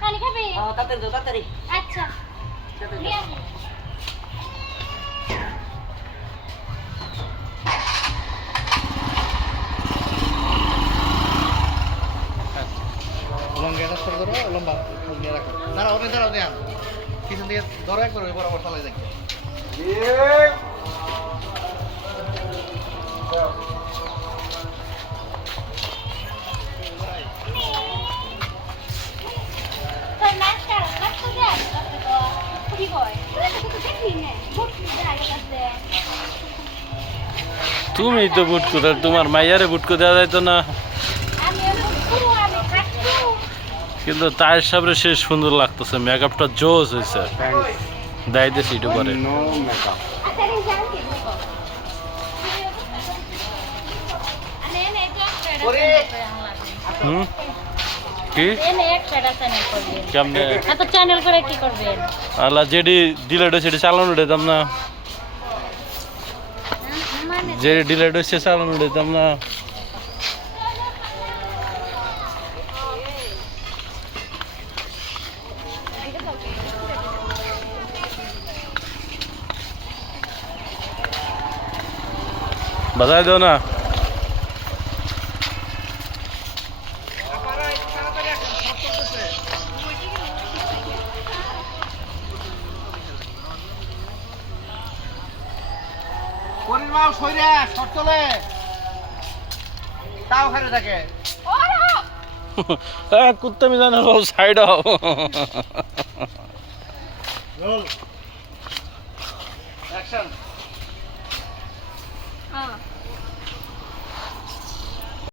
পানি খাবি তাড়াতাড়ি দাও তাড়াতাড়ি আচ্ছা লম্বা নিয়ে রাখো দাঁড়াও দাঁড়াও দেয়া পিছন দিয়ে ধরো একবার বরাবর চালাই দেখো। তুমি তো বুট করে তোমার মাইয়ারে বুট করে দেওয়া যাইতো না। কিন্তু তার সামনে সে সুন্দর লাগতেছে মেকআপটা জোস হয়েছে দেয় দিয়েছি একটু পরে। রে জান কি দেখো আনে এনে তো ওরে! হুম? কি এনে এক পেটা চ্যানেল করবেন কেমনে এত চ্যানেল করে কি করবেন আল্লাহ যেটি ডিলেট হয়েছে সেটি চালানো দিতাম না মানে যে ডিলেট হয়েছে চালানো দিতাম না বাজায় দাও না মাও সইরে চলে তাও ওখানে থাকে। এ কুত্তা মিজান জানো সাইড হও রোল। অ্যাকশন। হ্যাঁ।